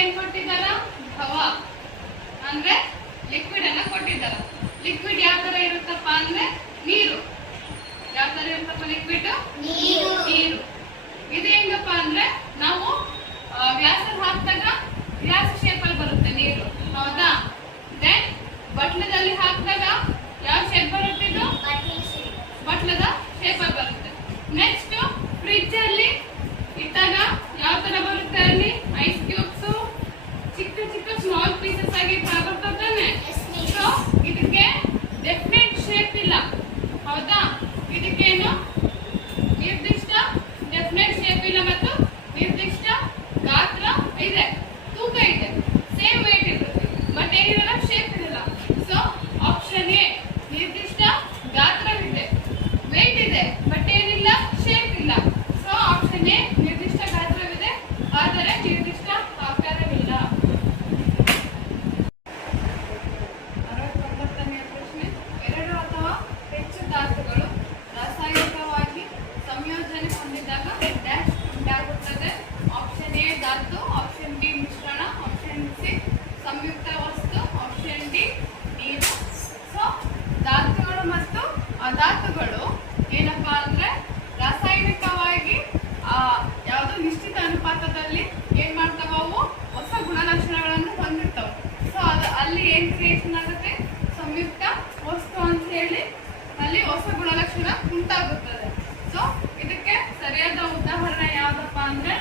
ಏನ್ ಕೊಟ್ಟಿದ್ದಾರ? ಹವಾ ಅಂದ್ರೆ ಲಿಕ್ವಿಡ್ ಅನ್ನ ಕೊಟ್ಟಿದ್ದಾರ. ಲಿಕ್ವಿಡ್ ಯಾವ ತರ ಇರುತ್ತಪ್ಪ ಅಂದ್ರೆ ನೀರು. ಯಾವ ತರ ಇರುತ್ತಪ್ಪ ಲಿಕ್ವಿಡ್? ನೀರು. ಇದು ಹೆಂಗಪ್ಪ ಅಂದ್ರೆ ನಾವು ವ್ಯಾಸ ಹಾಕಿದಾಗ ವ್ಯಾಸ ಶೇಪ್ ಅಲ್ಲಿ ಬರುತ್ತೆ ನೀರು, ಹೌದಾ? ದೆನ್ ಬಟ್ಲದಲ್ಲಿ ಹಾಕಿದಾಗ ಯಾವ ಶೇಪ್ ಬರುತ್ತೆ? ಇದು ಬಟ್ಲದ ಶೇಪ್ ಅಲ್ಲಿ ಬರುತ್ತೆ. ನೆಕ್ಸ್ಟ್ ಫ್ರಿಡ್ಜ್ ಅಲ್ಲಿ ಇಟ್ಟಾಗ ಯಾವ ತರ ಬರುತ್ತೆ? ಅಲ್ಲಿ ಐಸ್ ಕ್ಯೂಬ್ಸ್ ಚಿಕ್ಕ ಚಿಕ್ಕ ಸ್ಮಾಲ್ ಪೀಸಸ್ ಆಗಿ ಬರ್ತದೆ. ಸೊ ಇದಕ್ಕೆ ಡೆಫಿನೆಟ್ ಶೇಪ್ ಇಲ್ಲ, ಹೌದಾ? ಇದಕ್ಕೇನು ನಿರ್ದಿಷ್ಟ ಡೆಫಿನೆಟ್ ಶೇಪ್ ಇಲ್ಲ ಮತ್ತು ನಿರ್ದಿಷ್ಟ ಗಾತ್ರ ಇದೆ, ತೂಕ ಇದೆ, ಸೇಮ್ ವೇಟ್ ಇರುತ್ತೆ, ಬಟ್ ಏನಿರಲ್ಲ ಶೇಪ್ ಇರಲ್ಲ. ಸೊ ಆಪ್ಷನ್ ಎ ನಿರ್ದಿಷ್ಟ ಗಾತ್ರವಿದೆ, ವೇಟ್ ಇದೆ, ಬಟ್ ಏನಿಲ್ಲ ಶೇಪ್ ಇಲ್ಲ. ಸೊ ಆಪ್ಷನ್ ಎ ನಿರ್ದಿಷ್ಟ ಗಾತ್ರವಿದೆ ಆದರೆ ನಿರ್ದಿಷ್ಟ ಆಕಾರವಿಲ್ಲ. 69ನೇ ಪ್ರಶ್ನೆ. ಎರಡು ಅಥವಾ ಹೆಚ್ಚು ಧಾತುಗಳು ರಾಸಾಯನಿಕವಾಗಿ ಸಂಯೋಜನೆ ಹೊಂದಿದಾಗ ಡ್ಯಾಶ್ ಉಂಟಾಗುತ್ತದೆ. ಆಪ್ಷನ್ ಎ ಧಾತು, ಆಪ್ಷನ್ ಬಿ ಮಿಶ್ರಣ, ಆಪ್ಷನ್ ಸಿ ಸಂಯುಕ್ತ ವಸ್ತು, ಆಪ್ಷನ್ ಡಿ ನೀರು. ಸೊ ಧಾತುಗಳು ಮತ್ತು ಅಧಾತುಗಳು ಏನಪ್ಪಾ ಅಂದ್ರೆ ರಾಸಾಯನಿಕವಾಗಿ ಯಾವುದು ನಿಶ್ಚಿತ ಅನುಪಾತದಲ್ಲಿ ಏನ್ ಮಾಡ್ತಾವ? ಅವು ಹೊಸ ಗುಣಲಕ್ಷಣಗಳನ್ನು ಹೊಂದಿರ್ತಾವ. ಸೊ ಅಲ್ಲಿ ಏನ್ ಕ್ರಿಯೇಷನ್ ಆಗುತ್ತೆ? ಸಂಯುಕ್ತ ವಸ್ತು ಅಂತ ಹೇಳಿ ಅಲ್ಲಿ ಹೊಸ ಗುಣಲಕ್ಷಣ ಉಂಟಾಗುತ್ತದೆ. ಸೊ ಇದಕ್ಕೆ ಸರಿಯಾದ ಉದಾಹರಣೆ ಯಾವ್ದಪ್ಪ ಅಂದ್ರೆ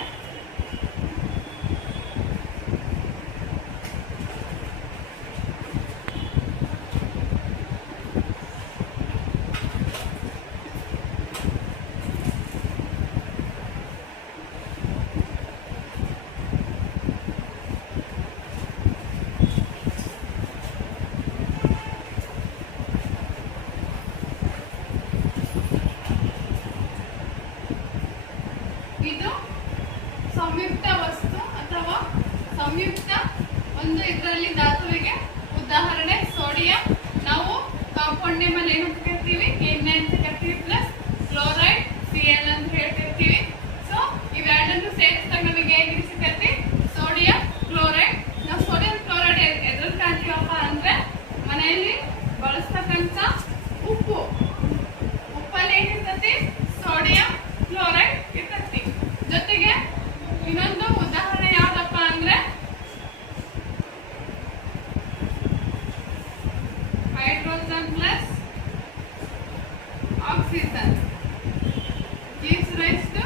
ಇದು ಸಂಯುಕ್ತ ವಸ್ತು ಅಥವಾ ಸಂಯುಕ್ತ ಒಂದು ಇದರಲ್ಲಿ ಧಾತುವಿಗೆ ಉದಾಹರಣೆ ಸೋಡಿಯಂ. ನಾವು ಕಾಂಪೌಂಡ್ ನೇಮ್ ಅಲ್ಲಿ ಏನಂತ ಕರಿತೀವಿ? Na ಅಂತ ಕರಿತೀವಿ, ಪ್ಲಸ್ ಕ್ಲೋರೈಡ್ Cl ಅಂತ ಹೇಳ್ತಿರ್ತೀವಿ. ಸೊ ಇವೆರಡನ್ನು ಸೇರಿಸಿದಾಗ ನಮಗೆ ಹೇಗೆ ಸಿಗುತ್ತೆ? Sodium chloride. ನಾವು ಸೋಡಿಯಂ ಕ್ಲೋರೈಡ್ ಎದ್ರಲ್ಲಿ ಕಾಣ್ತೀವಪ್ಪ ಅಂದ್ರೆ ಮನೆಯಲ್ಲಿ ಬಳಸ್ತಕ್ಕಂಥ ಉಪ್ಪಲ್ಲಿ ಏನಿರ್ತತಿ? ಸೋಡಿಯಂ ಕ್ಲೋರೈಡ್ ಇರ್ತತಿ. ಜೊತೆಗೆ ಇನ್ನೊಂದು ಉದಾಹರಣೆ ಯಾವ್ದಪ್ಪ ಅಂದ್ರೆ hydrogen plus oxygen gives rise to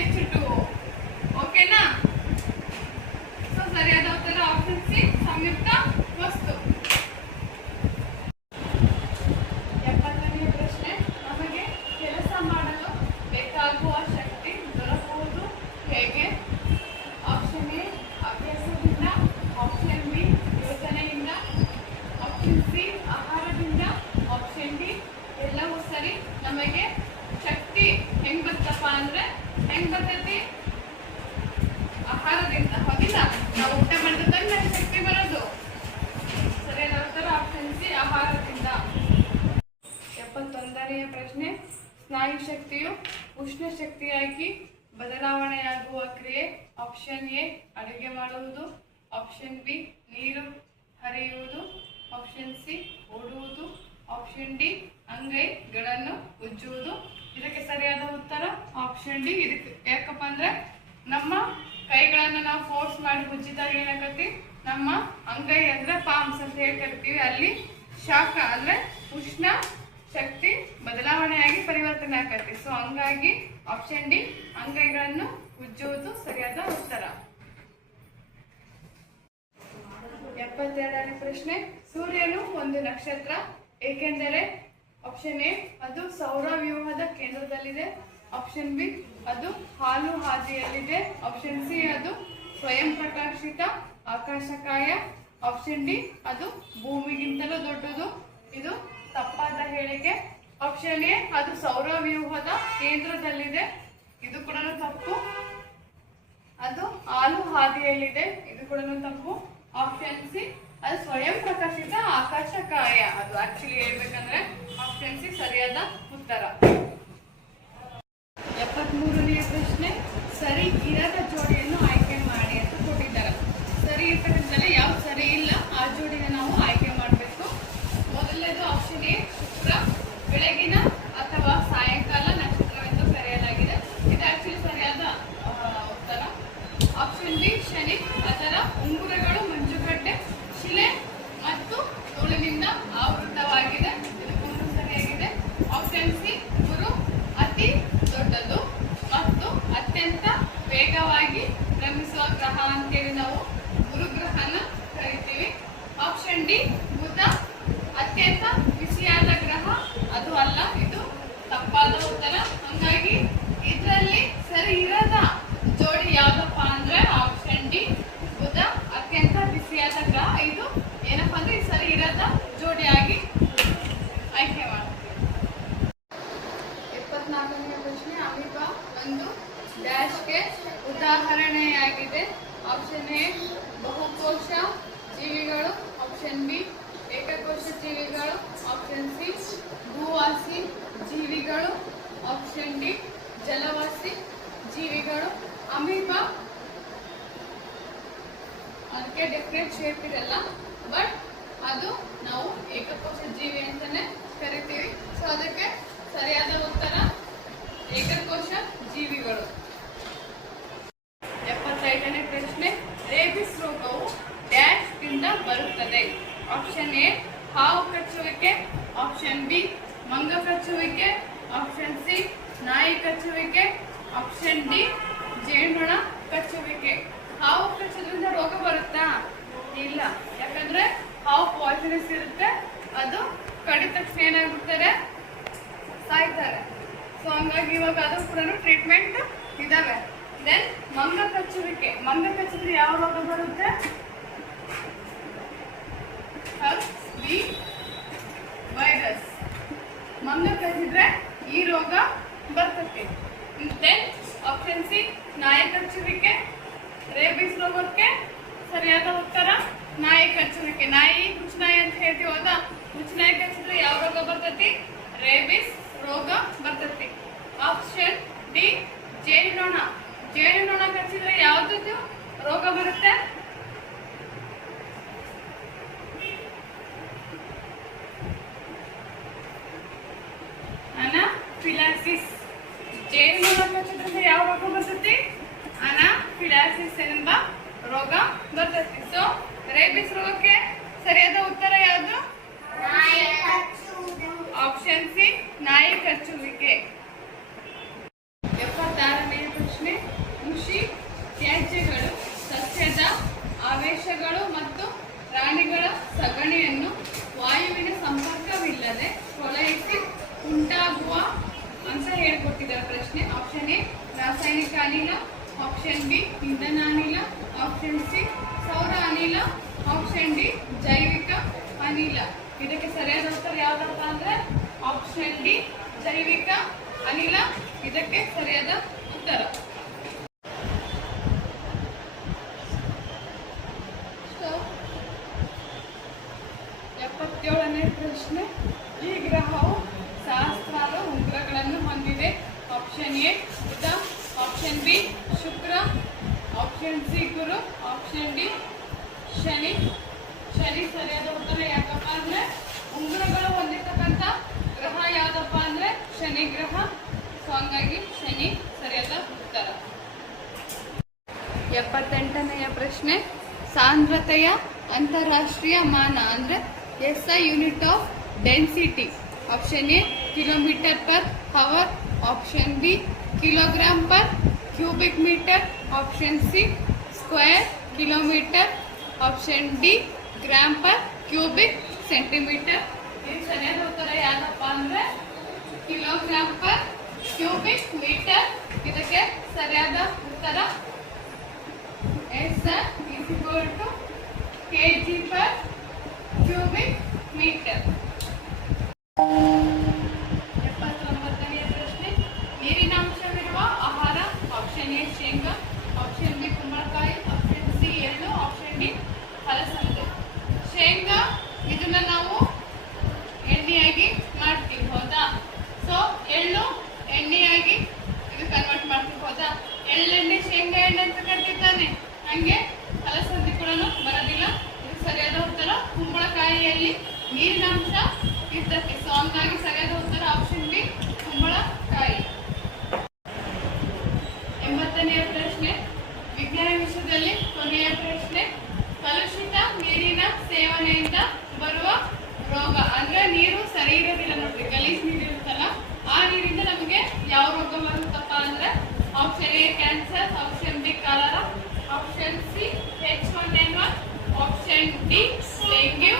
H2O. ಓಕೆನಾ? ಸೊ ಸರಿಯಾದ ಉತ್ತರ ಆಪ್ಷನ್ ಸಿ ಸಂಯುಕ್ತ ವಸ್ತು. 70ನೇ ಪ್ರಶ್ನೆ. ನಮಗೆ ಕೆಲಸ ಮಾಡಲು ಬೇಕಾಗುವ ಶಕ್ತಿ ದೊರಕುವುದು ಹೇಗೆ? ಆಪ್ಷನ್ ಎ ಅಭ್ಯಾಸದಿಂದ, ಆಪ್ಷನ್ ಬಿ ಯೋಜನೆಯಿಂದ, ಆಪ್ಷನ್ ಸಿ ಆಹಾರದಿಂದ, ಆಪ್ಷನ್ ಡಿ ಎಲ್ಲವೂ ಸರಿ. ನಮಗೆ ಶಕ್ತಿ ಹೆಂಗ್ ಬರ್ತಪ್ಪ ಅಂದ್ರೆ ಹೆಂಗ್ ಬರ್ತೈತಿ? ಆಹಾರದಿಂದ, ಹೌದಿಲ್ಲ? ನಾವು ಊಟ ಮಾಡಿದಾಗ ನಮಗೆ ಶಕ್ತಿ ಬರೋದು. ಸರಿಯಾದ ಉತ್ತರ ಆಪ್ಷನ್ ಸಿ ಆಹಾರದಿಂದ. 71ನೇ ಪ್ರಶ್ನೆ. ಸ್ನಾಯು ಶಕ್ತಿಯು ಉಷ್ಣ ಶಕ್ತಿಯಾಗಿ ಬದಲಾವಣೆಯಾಗುವ ಕ್ರಿಯೆ. ಆಪ್ಷನ್ ಎ ಅಡುಗೆ ಮಾಡುವುದು, ಆಪ್ಷನ್ ಬಿ ನೀರು ಹರಿಯುವುದು, ಆಪ್ಷನ್ ಸಿ ಓಡುವುದು, ಆಪ್ಷನ್ ಡಿ ಅಂಗೈಗಳನ್ನು ಉಜ್ಜುವುದು. ಇದಕ್ಕೆ ಸರಿಯಾದ ಉತ್ತರ ಆಪ್ಷನ್ ಡಿ. ಇದಕ್ಕೆ ಯಾಕಪ್ಪ ಅಂದ್ರೆ ನಮ್ಮ ಕೈಗಳನ್ನು ನಾವು ಫೋರ್ಸ್ ಮಾಡಿ ಉಜ್ಜಿದಾಗ ಏನಾಗತ್ತಿ? ನಮ್ಮ ಅಂಗೈ ಅಂದ್ರೆ ಪಾಮ್ಸ್ ಅಂತ ಹೇಳಿ ಕರಿತೀವಿ, ಅಲ್ಲಿ ಶಾಖ ಅಂದ್ರೆ ಉಷ್ಣ ಶಕ್ತಿ ಬದಲಾವಣೆಯಾಗಿ ಪರಿವರ್ತನೆ ಆಗತ್ತೆ. ಸೊ ಹಂಗಾಗಿ ಆಪ್ಷನ್ ಡಿ ಅಂಗೈಗಳನ್ನು ಉಜ್ಜುವುದು ಸರಿಯಾದ ಉತ್ತರ. 72ನೇ ಪ್ರಶ್ನೆ. ಸೂರ್ಯನು ಒಂದು ನಕ್ಷತ್ರ ಏಕೆಂದರೆ ಆಪ್ಷನ್ ಎ ಅದು ಸೌರವ್ಯೂಹದ ಕೇಂದ್ರದಲ್ಲಿದೆ, ಆಪ್ಷನ್ ಬಿ ಅದು ಹಾಲು ಹಾದಿಯಲ್ಲಿದೆ, ಆಪ್ಷನ್ ಸಿ ಅದು ಸ್ವಯಂ ಪ್ರಕಾಶಿತ ಆಕಾಶಕಾಯ, ಆಪ್ಷನ್ ಡಿ ಅದು ಭೂಮಿಗಿಂತಲೂ ದೊಡ್ಡದು. ಇದು ತಪ್ಪಾದ ಹೇಳಿಕೆ. ಆಪ್ಷನ್ ಎ ಅದು ಸೌರವ್ಯೂಹದ ಕೇಂದ್ರದಲ್ಲಿದೆ, ಇದು ಕೂಡ ತಪ್ಪು. ಅದು ಹಾಲು ಹಾದಿಯಲ್ಲಿದೆ, ಇದು ಕೂಡ ತಪ್ಪು. ಆಪ್ಷನ್ ಸಿ ಅದು ಸ್ವಯಂ ಪ್ರಕಾಶಿತ ಆಕಾಶಕಾಯ. ಅದು ಆಕ್ಚುಲಿ ಹೇಳ್ಬೇಕಂದ್ರೆ ಆಪ್ಷನ್ ಸಿ ಸರಿಯಾದ ಉತ್ತರ. 73ನೇ ಪ್ರಶ್ನೆ. ಸರಿ ಇರದ ಜೋಡಿಯನ್ನು ಆಯ್ಕೆ ಮಾಡಿ ಅಂತ ವೇಗವಾಗಿ ಭ್ರಮಿಸುವ ಗ್ರಹ ಅಂತೇಳಿ ನಾವು ಗುರುಗ್ರಹನ ಕರಿತೀವಿ. ಆಪ್ಷನ್ ಡಿ ಬುಧ ಅತ್ಯಂತ ಬಿಸಿಯಾದ ಗ್ರಹ, ಅದು ಅಲ್ಲ, ಇದು ತಪ್ಪಾದ ಉತ್ತರ. ಹಂಗಾಗಿ ಇದರಲ್ಲಿ ಸರಿ ಇರದ ಜೋಡಿ ಯಾವ್ದಪ್ಪ ಅಂದ್ರೆ ಆಪ್ಷನ್ ಡಿ ಬುಧ ಅತ್ಯಂತ ಬಿಸಿಯಾದ ಗ್ರಹ. ಇದು ಏನಪ್ಪಾ ಅಂದ್ರೆ ಸರಿ ಇರದ ಜೋಡಿಯಾಗಿ ಆಯ್ಕೆ ಮಾಡ್ತೀವಿ. 74ನೇ ಪ್ರಶ್ನೆ, ಅಮೀಬಾ ಒಂದು ಡ್ಯಾಶ್ಗೆ ಉದಾಹರಣೆಯಾಗಿದೆ. ಆಪ್ಷನ್ ಎ ಬಹುಕೋಶ ಜೀವಿಗಳು, ಆಪ್ಷನ್ ಬಿ ಏಕಕೋಶ ಜೀವಿಗಳು, ಆಪ್ಷನ್ ಸಿ ಭೂವಾಸಿ ಜೀವಿಗಳು, ಆಪ್ಷನ್ ಡಿ ಜಲವಾಸಿ ಜೀವಿಗಳು. ಅಮೀಬಾ ಅದಕ್ಕೆ ಡಿಫ್ರೆಂಟ್ ಶೇಪ್ ಇರಲ್ಲ, ಬಟ್ ಅದು ನಾವು ಏಕಕೋಶ ಜೀವಿ ಅಂತಾನೆ ಕರಿತೀವಿ. ಸೊ ಅದಕ್ಕೆ ಸರಿಯಾದ ಉತ್ತರ ಏಕಕೋಶ ಜೀವಿಗಳು. 75ನೇ ಪ್ರಶ್ನೆ, ರೇಬಿಸ್ ರೋಗವು ಡ್ಯಾಶ್ ದಿಂದ ಬರುತ್ತದೆ. ಆಪ್ಷನ್ ಎ ಹಾವು ಕಚ್ಚುವಿಕೆ, ಆಪ್ಷನ್ ಬಿ ಮಂಗ ಕಚ್ಚುವಿಕೆ, ಆಪ್ಷನ್ ಸಿ ನಾಯಿ ಕಚ್ಚುವಿಕೆ, ಆಪ್ಷನ್ ಡಿ ಜೇನುನೊಣ ಕಚ್ಚುವಿಕೆ. ಹಾವು ಕಚ್ಚೋದ್ರಿಂದ ರೋಗ ಬರುತ್ತಾ? ಇಲ್ಲ, ಯಾಕಂದ್ರೆ ಹಾವು ಪಾಯ್ಸನಸ್ ಇರುತ್ತೆ, ಅದು ಕಡಿದ ತಕ್ಷಣ ಏನಾಗ್ಬಿಡ್ತಾರೆ, ಸಾಯ್ತಾರೆ. ಸೊ ಹಂಗಾಗಿ ಇವಾಗ ಅದು ಕೂಡ ಟ್ರೀಟ್ಮೆಂಟ್ ಇದಾವೆ. ದೆನ್ ಮಂಗ ಕಚ್ಚುವಿಕೆ, ಮಂಗ ಕಚ್ಚಿದ್ರೆ ಯಾವ ರೋಗ ಬರುತ್ತೆ? B virus. ಮಂಗ ಕಚ್ಚಿದ್ರೆ ಈ ರೋಗ ಬರ್ತದೆ. ದೆನ್ ಆಪ್ಷನ್ ಸಿ ನಾಯಿ ಕಚ್ಚುವಿಕೆ. ರೇಬಿಸ್ ರೋಗಕ್ಕೆ ಸರಿಯಾದ ಉತ್ತರ ನಾಯಿ ಕಚ್ಚುವಿಕೆ. ನಾಯಿ ಹುಚ್ಚುನಾಯಿ ಅಂತ ಹೇಳ್ತೀವಿ, ಹೌದಾ? ಹುಚ್ಚುನಾಯಿ ಕಚ್ಚಿದ್ರೆ ಯಾವ ರೋಗ ಬರ್ತೈತಿ? ರೇಬಿಸ್ ರೋಗ ಬರ್ತೈತಿ. ಆಪ್ಷನ್ ಡಿ ಜೇನುನೊಣ. ಜೇನುನೊಣ ಕಚ್ಚಿದ್ರೆ ಯಾವ್ದು ರೋಗ ಬರುತ್ತೆ? ಅನಾಫಿಲಾಸಿಸ್. ಜೇನುನೊಣ ಕಚ್ಚಿದ್ರೆ ಯಾವ ರೋಗ ಬರ್ತೈತಿ? ಅನಾಫಿಲಾಸಿಸ್ ಎಂಬ ರೋಗ ಬರ್ತೈತಿ. ಸೊ ರೇಬಿಸ್ ರೋಗಕ್ಕೆ ಸರಿಯಾದ ಉತ್ತರ ಯಾವುದು? ಆಪ್ಷನ್ ಸಿ ನಾಯಿ ಕಚ್ಚುವಿಕೆ. 76ನೇ ಪ್ರಶ್ನೆ, ಕೃಷಿ ತ್ಯಾಜ್ಯಗಳು ಸಸ್ಯದ ಆವೇಶಗಳು ಮತ್ತು ಪ್ರಾಣಿಗಳ ಸಗಣಿಯನ್ನು ವಾಯುವಿನ ಸಂಪರ್ಕವಿಲ್ಲದೆ ಕೊಳೆಯಿಸಿ ಉಂಟಾಗುವ ಅಂತ ಹೇಳ್ಕೊಟ್ಟಿದ್ದಾರೆ ಪ್ರಶ್ನೆ. ಆಪ್ಷನ್ ಎ ರಾಸಾಯನಿಕ ಅನಿಲ, ಆಪ್ಷನ್ ಬಿ ಇಂಧನ ಅನಿಲ, ಆಪ್ಷನ್ ಸಿ ಸೌರ ಅನಿಲ, ಆಪ್ಷನ್ ಡಿ ಜೈವಿಕ ಅನಿಲ. ಇದಕ್ಕೆ ಸರಿಯಾದ ಉತ್ತರ ಯಾವ್ದಪ್ಪ ಅಂದ್ರೆ ಆಪ್ಷನ್ ಡಿ ಜೈವಿಕ ಅನಿಲ ಇದಕ್ಕೆ ಸರಿಯಾದ ಉತ್ತರ. 77ನೇ ಪ್ರಶ್ನೆ, ಈ ಗ್ರಹವು ಸಹಸ್ರಾರು ಉಂಗುರಗಳನ್ನು ಹೊಂದಿದೆ. ಆಪ್ಷನ್ ಎ ಬುಧ, ಆಪ್ಷನ್ ಬಿ ಶುಕ್ರ, ಆಪ್ಷನ್ ಸಿ ಗುರು, ಆಪ್ಷನ್ ಡಿ ಶನಿ. ಶನಿ ಸರಿಯಾದ ಉತ್ತರ. ಯಾಕಪ್ಪ ಅಂದ್ರೆ ಉಂಗುರಗಳು ಹೊಂದಿರತಕ್ಕಂಥ ಗ್ರಹ ಯಾವ್ದಪ್ಪ ಅಂದ್ರೆ ಶನಿ ಗ್ರಹ. ಸೊ ಹಂಗಾಗಿ ಶನಿ ಸರಿಯಾದ ಉತ್ತರ. 78ನೇ ಪ್ರಶ್ನೆ, ಸಾಂದ್ರತೆಯ ಅಂತಾರಾಷ್ಟ್ರೀಯ ಮಾನ ಅಂದ್ರೆ SI unit of density. Option A kilometre per hour, option B kilogram per cubic metre, option C square kilometre, option D gram per cubic centimetre. ಇದು ಸರಿಯಾದ ಉತ್ತರ ಯಾವ್ದಪ್ಪ ಅಂದ್ರೆ ಕಿಲೋಗ್ರಾಮ್ ಪರ್ ಕ್ಯೂಬಿಕ್ ಮೀಟರ್. ಇದಕ್ಕೆ ಸರಿಯಾದ ಉತ್ತರ SI = kg per cubic meter. 79ನೇ ಪ್ರಶ್ನೆ, ನೀರಿನ ಅಂಶವಿರುವ ಆಹಾರ. ಆಪ್ಷನ್ ಎ ಶೇಂಗಾ, ಆಪ್ಷನ್ ಬಿ ಕುಂಬಳಕಾಯಿ, ಆಪ್ಷನ್ ಸಿ ಎಳ್ಳು, ಆಪ್ಷನ್ ಡಿ ಹಲಸಂದೆ. ಶೇಂಗಾ ಇದನ್ನ ನಾವು ಎಣ್ಣೆಯಾಗಿ ಮಾಡ್ತೀವಿ, ಹೌದಾ? ಸೊ ಎಳ್ಳು ಎಣ್ಣೆಯಾಗಿ ಇದು ಕನ್ವರ್ಟ್ ಮಾಡ್ತೀವಿ, ಹೌದಾ? ಎಳ್ಳೆಣ್ಣೆ ಶೇಂಗಾ ಎಣ್ಣೆ ಅಂತ ಕರಿತಿದ್ದಾನೆ. ಹಂಗೆ ಹಲಸಂದೆ ಕೂಡ ಬರೋದಿಲ್ಲ. ಇದು ಸರಿಯಾದ ಉತ್ತರ ಕುಂಬಳಕಾಯಿಯಲ್ಲಿ ನೀರಿನ ಅಂಶ ಇರ್ತದೆ. ಸೊ ಹಂಗಾಗಿ ಸರಿಯಾದ ಉತ್ತರ ಆಪ್ಷನ್ ಬಿ ಕುಂಬಳಕಾಯಿ. 80ನೇ ಪ್ರಶ್ನೆ, ವಿಜ್ಞಾನ ವಿಷಯದಲ್ಲಿ ಕೊನೆಯ ಪ್ರಶ್ನೆ, ಕಲುಷಿತ ನೀರಿನ ಸೇವನೆಯಿಂದ ಬರುವ ರೋಗ ಅಂದ್ರೆ ನೀರು ಸರಿ ಇರೋದಿಲ್ಲ ನೋಡ್ರಿ, ಗಲೀಜ್ ನೀರು ಇರುತ್ತಲ್ಲ, ಆ ನೀರಿಂದ ನಮಗೆ ಯಾವ ರೋಗ ಬರುತ್ತಪ್ಪ ಅಂದ್ರೆ option A cancer, option B cholera, option C H1N1, option D dengue,